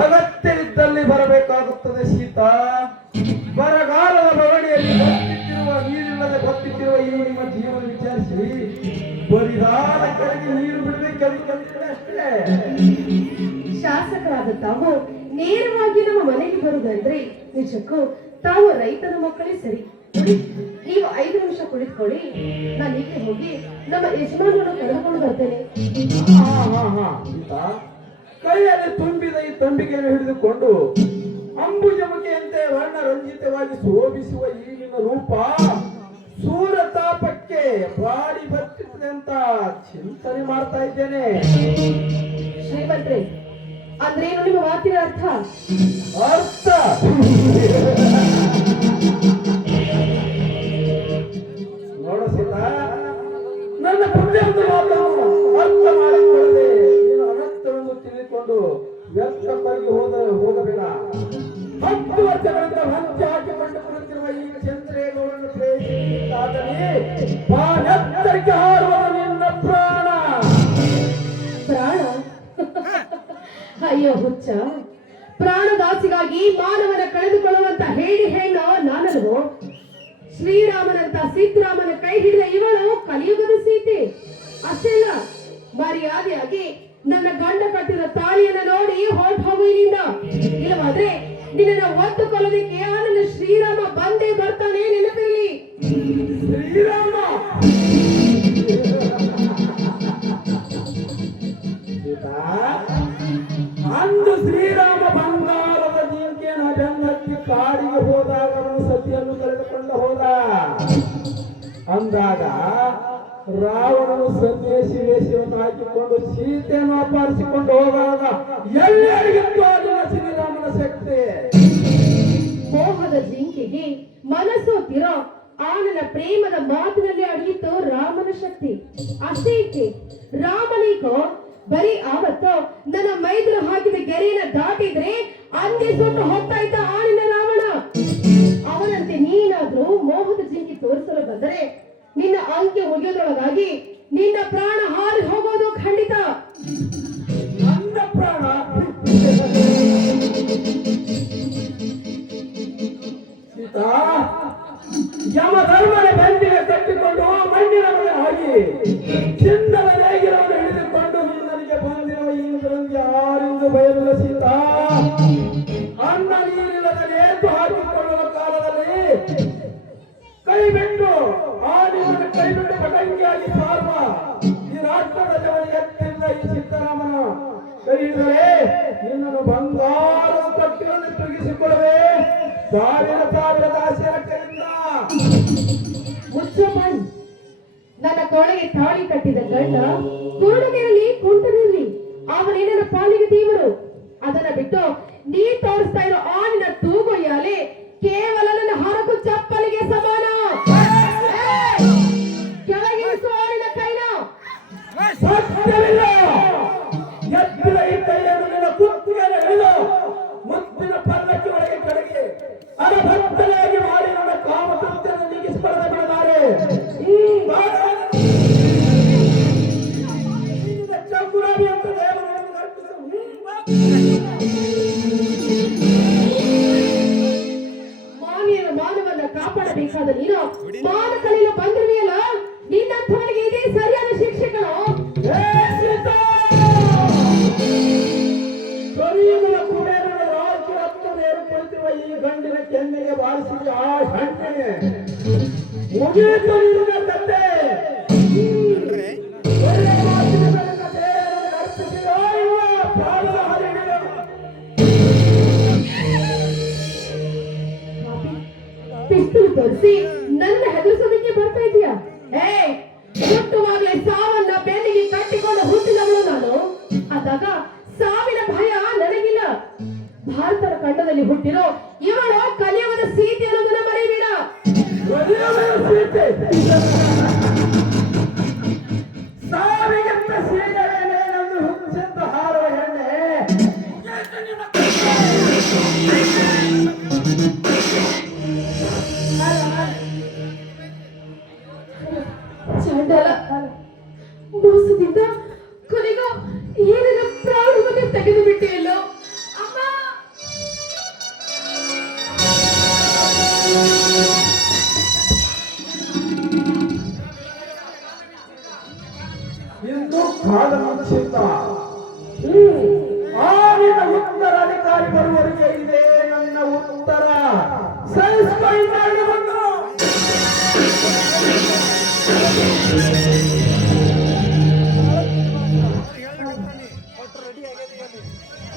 ಶಾಸಕರಾದ ತಾವು ಅಗತ್ಯವಿದ್ದಲ್ಲಿ ಬರಬೇಕಾಗುತ್ತದೆ ಸೀತಾ. ಬರಗಾಲದ ಬಗಡಿಯಲ್ಲಿ ಬತ್ತಿತ್ತಿರುವ ನೀರಿಲ್ಲದೆ ಬತ್ತಿತ್ತಿರುವ ಈ ನಿಮ್ಮ ಜೀವನ ವಿಚಾರಿಸಿ. ಬರಿದಾದ ಕೆಳಗೆ ನೀರು ಬಿಡಬೇಕಂತ ಅಷ್ಟೇ. ಶಾಸಕರಾದ ತಾವು ನೇರವಾಗಿ ನಮ್ಮ ಮನೆಗೆ ಬರುದಂದ್ರೆ ನಿಜಕ್ಕೂ ತಾವು ರೈತನ ಮಕ್ಕಳೇ ಸರಿ. ನೋಡಿ, ನೀವು ಐದು ನಿಮಿಷ ಕುಳಿತುಕೊಳ್ಳಿ. ನಾನು ಹೋಗಿ ನಮ್ಮ ಯಜಮಾನರನ್ನು ಕರೆದುಕೊಂಡು ಬರ್ತೇನೆ. ಹಾ ಹಾ ಹಾ. ಸೀತಾ ಕೈಯಲ್ಲಿ ತುಂಬಿದ ಈ ತಂಬಿಗೆಯನ್ನು ಹಿಡಿದುಕೊಂಡು ಅಂಬುಜಮುಖಿಯಂತೆ ವರ್ಣರಂಜಿತವಾಗಿ ಶೋಭಿಸುವ ಈಗಿನ ರೂಪ ಸೂರತಾಪಕ್ಕೆ ಬಾಡಿ ಬರ್ತಿರ್ತದೆ ಅಂತ ಚಿಂತನೆ ಮಾಡ್ತಾ ಇದ್ದೇನೆ. ಶ್ರೀಮಂತ್ರಿ ಅಂದ್ರೆ ಏನು ನಿಮ್ಮ ಮಾತಿನ ಅರ್ಥ? ಅರ್ಥ. ನೋಡ ಸೀತಾ ನನ್ನ ಪುಣ್ಯದ ಮಾತನ್ನು ಅರ್ಥ ಮಾಡಿಕೊಳ್ಳದೆ ಹತ್ತು ವರ್ಷಗಳಿಂದ ಹಂಚಿ ಹಾಕಿಕೊಂಡು ಕುಳಿತಿರುವ ಈ ಚಂದ್ರೇಗೌಡನ್ನು ಪ್ರೇಮಿಸಿದ್ದಾದರೆ ಬಾನೆತ್ತರಿಗೆ ಹಾರುವ ನಿನ್ನ ಪ್ರಾಣ. ಪ್ರಾಣ? ಅಯ್ಯೋ ಹುಚ್ಚ. ಪ್ರಾಣದಾಸಿಗಾಗಿ ಮಾನವನ ಕಳೆದುಕೊಳ್ಳುವಂತ ಹೇಳಿ ಹೇಳ ನಾನಲ್ವೋ? ಶ್ರೀರಾಮನಂತ ಸೀತರಾಮನ ಕೈ ಹಿಡಿದ ಇವಳು ಕಲಿಯುಗದ ಸೀತೆ. ಅಷ್ಟೇ ಮರ್ಯಾದೆಯಾಗಿ ನನ್ನ ಗಂಡ ಕಟ್ಟಿದ ತಾಳಿಯನ್ನ ನೋಡಿ ಹೊರಟು ಹೋಗು ಇಲ್ಲಿಂದ. ಇಲ್ಲವಾದ್ರೆ ನಿನ್ನ ಒತ್ತು ಕೊಲ್ಲೋದಕ್ಕೆ ಆ ನನ್ನ ಶ್ರೀರಾಮ ಬಂದೇ ಬರ್ತಾನೆ ನೆನಪಿರಲಿ. ಶ್ರೀರಾಮ! ಅಂದು ಶ್ರೀರಾಮ ಬಂಗಾರದ ಜಿಂಕೆಯನ್ನು ಬೆನ್ನತ್ತಿ ಕಾಡಿಗೆ ಹೋದಾಗ ಅವನು ಸತಿಯನ್ನು ಕರೆದುಕೊಂಡು ಹೋದ. ಅಂದಾಗ ರಾವಣನು ಸಂದೇಶಿ ವೇಷವನ್ನು ಹಾಕಿಕೊಂಡು ಸೀತೆಯನ್ನು ಅಪಹರಿಸಿಕೊಂಡು ಹೋಗುವಾಗ ಎಲ್ಲರಿಗಿತ್ತು ಅದು ಶ್ರೀರಾಮನ ಶಕ್ತಿ. ಮೋಹದ ಜಿಂಕೆಗೆ ಮನಸ್ಸೋತಿರೋ ಆನನ ಪ್ರೇಮದ ಮಾತಿನಲ್ಲಿ ಅಡಗಿತ್ತು ರಾಮನ ಶಕ್ತಿ. ಅಷ್ಟೇ ರಾಮನಿಗೋ, ಬರೀ ಆವತ್ತು, ನನ್ನ ಮೈದ್ರು ಹಾಕಿದ ಗೆರೆಯನ್ನ ದಾಟಿದ್ರೆ ಅಂದೇ ಸುಟ್ಟು ಇದ್ದ ಆಳಿನ ರಾವಣ. ಅವನಂತೆ ನೀನಾದ್ರೂ ಮೋಹದ ಜಿಂಕೆ ತೋರಿಸಲು ಬಂದರೆ ನಿನ್ನ ಅಂಕೆ ಮುಗಿಯೋದ್ರೊಳಗಾಗಿ ನಿನ್ನ ಪ್ರಾಣ ಪಟಂಗಿಯಾಗಿ ಸಾರುವ ಈ ರಾಷ್ಟ್ರದ ಅವನಿಗೆ ಎತ್ತಿಲ್ಲ ಈ ಸಿದ್ದರಾಮನ ಕೈ ಹಿಡಿದರೆ ನಿನ್ನನ್ನು ಬಂಗಾರ ಪಟ್ಟಿಯನ್ನು ತಗ್ಗಿಸಿಕೊಳ್ಳುವೆ ಸಾವಿರ ಸಾವಿರ ದಾಸಿಯರ ಕೈಯಿಂದ ನನ್ನ ತೊಳೆಗೆ ತಾಳಿ ಕಟ್ಟಿದ ಗಂಡ ಕೂಡದಿರಲಿ ಕುಂಟನಿರಲಿ ಅವನೇನ ಪಾಲಿಗೆ ದೇವರು ಅದನ್ನ ಬಿಟ್ಟು ನೀ ತೋರಿಸ್ತಾ ಇರೋ ಆನಿನ ತೂಗೊಯ್ಯಾಲೆ ಕೇವಲ ನನ್ನ ಹರಕು ಚಪ್ಪಲಿಗೆ ಸಮಾನ. ನನ್ನ ಹೆದರ್ಸೋದಕ್ಕೆ ಬರ್ತಾ ಇದೀಯಾ? ಏ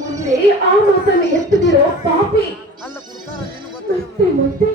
ಮುಂದೆ ಆ ಮಾತನ್ನು ಎತ್ತಿದಿರೋ ಪಾಪಿ. ಮತ್ತೆ ಮತ್ತೆ?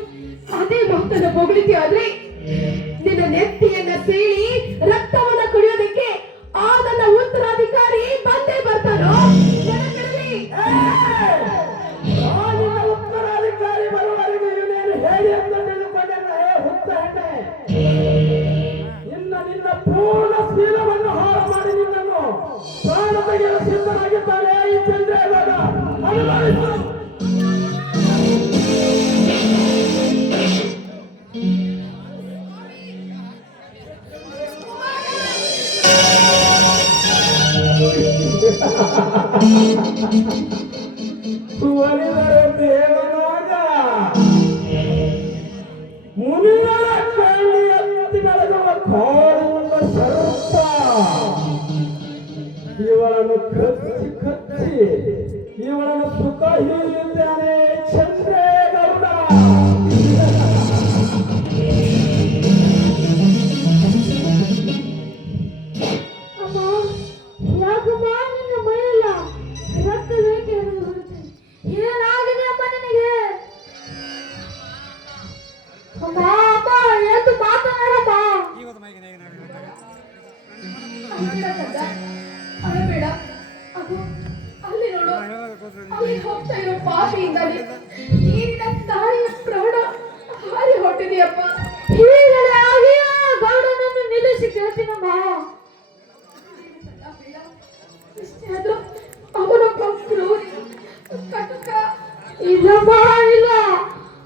ಇಲ್ಲಮ್ಮ ಇಲ್ಲ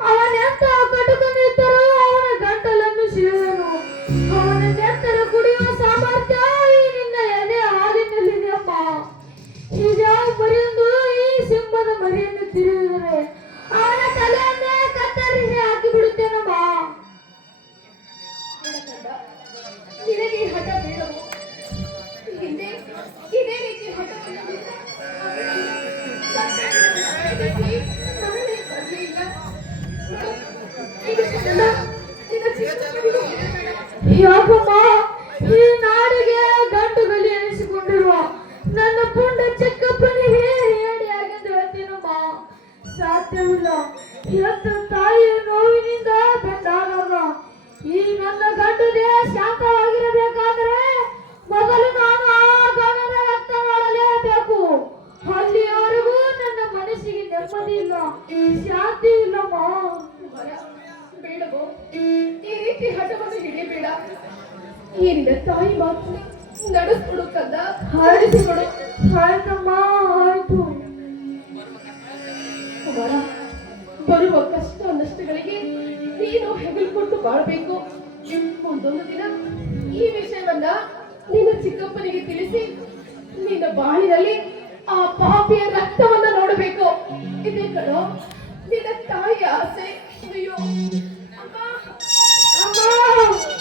ಅವನೆಂತ ಕಟುಕನಿದ್ದರೂ ಅವನ ಗಂಟಲನ್ನು ಸೀಳುವನು ಅವನ ನೆತ್ತರ ಕುಡಿಯುವ ಸಾಮರ್ಥ್ಯ ಈ ನಿನ್ನ ಎದೆ ಹಾಲಿನಲ್ಲಿದೆಯಮ್ಮ ಈಗ ಮರಿಯೊಂದು ಈ ಸಿಂಹದ ಮರಿಯನ್ನು ತಿರುಗಿದರೆ ಅವನ ತಲೆಯನ್ನೇ ಕತ್ತರಿಸಿ ಹಾಕಿ ಬಿಡುತ್ತೇನಮ್ಮ ನಿನಗೆ ಬೇಡವು? ಹಿಂದೆ ಇದೇ ರೀತಿ ಹಠವನ್ನು ಶಾಂತಿ ಇಲ್ಲಮ್ಮ ಬೇಡವೋ? ಈ ರೀತಿ ಹಠವನ್ನು ಹಿಡಿಯಬೇಡ ಈ ನಿನ್ನ ತಾಯಿ ಮಾತು ನಡೆಸ್ಕೊಡು ಕಂದ. ಹರಡಿಸಿಕೊಡು ಆಯ್ತಮ್ಮ ಆಯ್ತು ಬರುವ ಕಷ್ಟ ನಷ್ಟಗಳಿಗೆ ನೀನು ಹೆಗಲ್ಕೊಂಡು ಬಾಳ್ಬೇಕು. ಒಂದೊಂದು ದಿನ ಈ ವಿಷಯವನ್ನ ನಿನ್ನ ಚಿಕ್ಕಪ್ಪನಿಗೆ ತಿಳಿಸಿ ನಿನ್ನ ಬಾಳಿನಲ್ಲಿ ಆ ಪಾಪಿಯ ರಕ್ತವನ್ನ ನೋಡಬೇಕು. ಇದೇ ಕಣೋ ನಿನ್ನ ತಾಯಿ ಆಸೆ. ಅಯ್ಯೋ ಅಮ್ಮ ಅಮ್ಮ.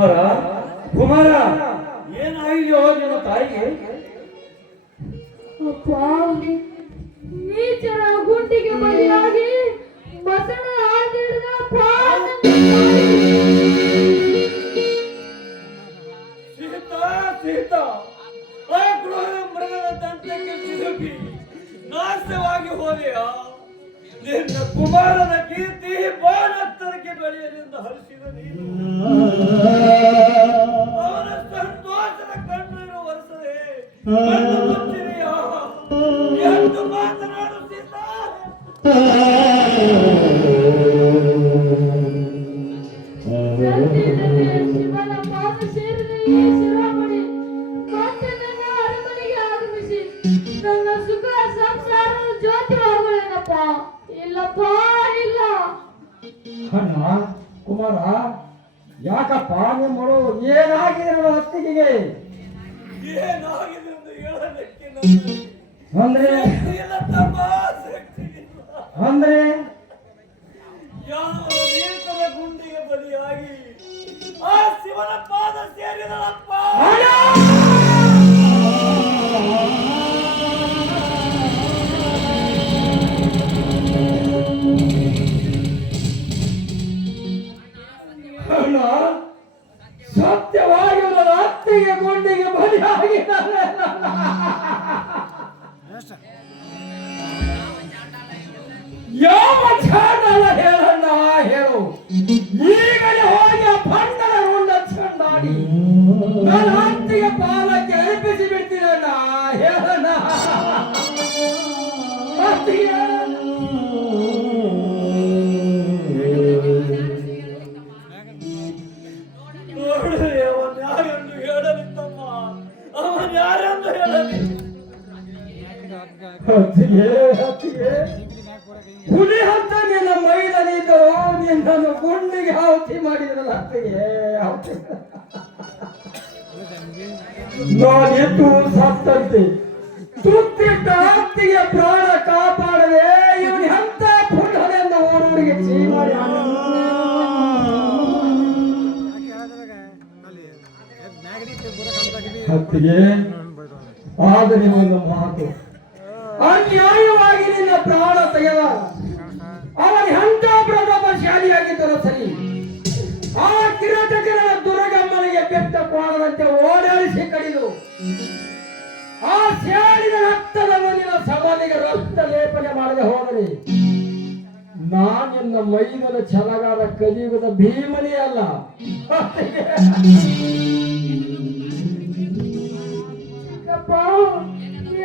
ಕುಮಾರ ಕುಮಾರ ಏನಾಗಿದೆಯೋ ನಿನ್ನ ತಾಯಿಗೆ? ಅಪ್ಪ ನೀಚರ ಗುಂಡಿಗೆ ಬಲಿಯಾಗಿ ಬಸಣ ಹಾದಿಡಿದ ಸೀತ ಸೀತ ಆ ಕ್ರೂರ ಮೃಗದ ದಂತಕ್ಕೆ ಸಿಲುಕಿ ನಾಶವಾಗಿ ಹೋದೆಯ ನಿನ್ನ ಕುಮಾರನ ಕೀರ್ತಿ ಬಾಣತ್ತರಕ್ಕೆ ಬೆಳೆಯಲಿಂದ ಹರಿಸಿದ ನೀನು. ಇಲ್ಲಪ್ಪ ಇಲ್ಲ. ಅಣ್ಣ ಕುಮಾರ ಯಾಕಪ್ಪ ನಿಮ್ಮಳು ಏನಾಗಿದೆ ನನ್ನ ಅತ್ತಿಗೆಗೆ? ಅಂದ್ರೆ? ಅಂದ್ರೆ? ಗುಂಡಿಗೆ ಬದಿಯಾಗಿ ಆ ಶಿವನ ಪಾದ ಯಾವ ಚಾಂಡಾಲ ಹೇಳಣ್ಣ ಹೇಳು. ಈಗಲೇ ಹೋಗಿ ಆ ಪಂಡನ ರುಂಡ ಚಂಡಾಡಿ ನನ್ನ ಪಾಲಕ್ಕೆ ಅರ್ಪಿಸಿ ಬಿಡ್ತೀನಣ್ಣ ಹೇಳಣ್ಣ. ನೋಡು ನಾನಿದ್ದು ಸತ್ತಂತೆ ತುತ್ತಿಟ್ಟ ಅತ್ತಿಗೆ ಪ್ರಾಣ ಕಾಪಾಡದೆ ಇವನು ಎಂತ ಪುಂಡನೆಂದು ಊರೂರಿಗೆ ಚೀ ಮಾಡಿ ಹತ್ತಿಗೆ, ಆದರೆ ಒಂದು ಮಾತು. ಅನ್ಯಾಯವಾಗಿ ನಿನ್ನ ಪ್ರಾಣ ತೆಗೆದ. ಅವನ ಎಂತ ಪ್ರತಾಪಶಾಲಿಯಾಗಿದ್ದರೂ ಸರಿ. ಆ ಸ್ಯಾಡಿನ ರಕ್ತದ ಮುಂದಿನ ಸಮಾಧಿಗೆ ರಕ್ತ ಲೇಪನೆ ಮಾಡದೆ ಹೋದರೆ ನಾನಿನ್ನ ಮೈದನ ಛಲಗಾದ ಕಲಿಯುಗದ ಭೀಮನೇ ಅಲ್ಲ.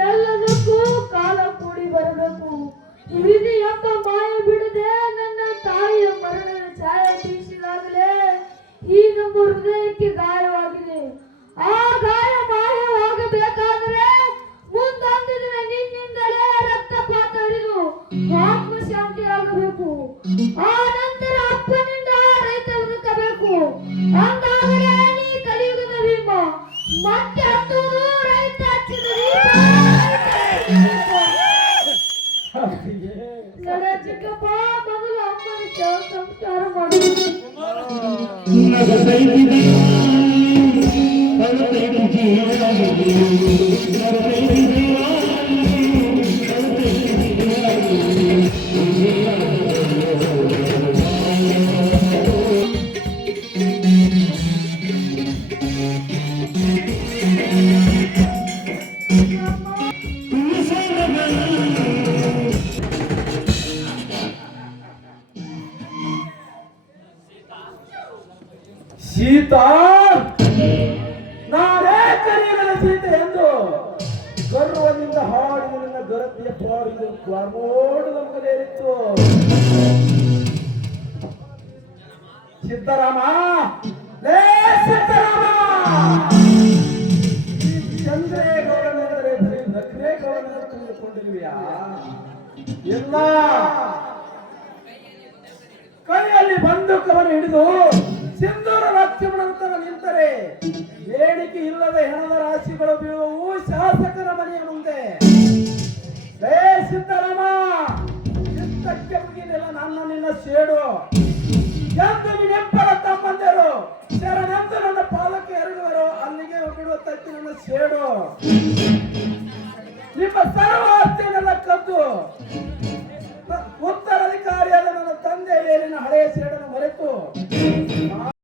ಎಲ್ಲದಕ್ಕೂ ಕಾಲ ಕೂಡಿ ಬರಬೇಕು. ವಿಧಿ ಎಂಬ ಮಾಯ ಬಿಡದೆ ನನ್ನ ತಾಯಿಯ ಮರಣದ ಛಾಯೆ ಬೀಸಿದಾಗಲೇ ಈ ನಮ್ಮ ಹೃದಯಕ್ಕೆ ಗಾಯವಾಗಿದೆ. ಆ ಗಾಯ ಸೀತಾ ಗರತಿಯ ನಮ್ಮ ಕ್ವಾರ್ಮೋಡು ನಮ್ಮದೇರಿತ್ತು ಸಿದ್ದರಾಮ. ಲೇ, ಸಿದ್ದರಾಮ! ಈ ಚಂದ್ರೇಗೌಡನೆಂದರೆ ಬರೀ ನಕ್ರೇಗೌಡನ ತಿಳಿದುಕೊಂಡಿರುವೆಯಾ ಇಲ್ಲ ಕೈಯಲ್ಲಿ ಬಂದೂಕವನ್ನು ಹಿಡಿದು ಸಿಂಧೂರ ಲಕ್ಷ್ಮಣಂತರ ನಿಂತರೆ, ಬೇಡಿಕೆ ಇಲ್ಲದ ಹೆಣದ ರಾಶಿಗಳು ಸೇಡು. ಎಂದು ನೆಂಪರ ತಮ್ಮಂದಿರು ಶರಣೆಂದು ನನ್ನ ಪಾಲಕ ಎರಡುವರು ಅಲ್ಲಿಗೆ ಬಿಡುವ ತತ್ತಿ ನನ್ನ ಸೇಡು. ನಿಮ್ಮ ಸರ್ವ ಆಸ್ತಿ ನನ್ನ ಕದ್ದು. ಉತ್ತರಾಧಿಕಾರಿಯಾದ ನನ್ನ ತಂದೆ ಏನಿನ ಹಳೆಯ ಸೇಡನ್ನು ಮರೆತು.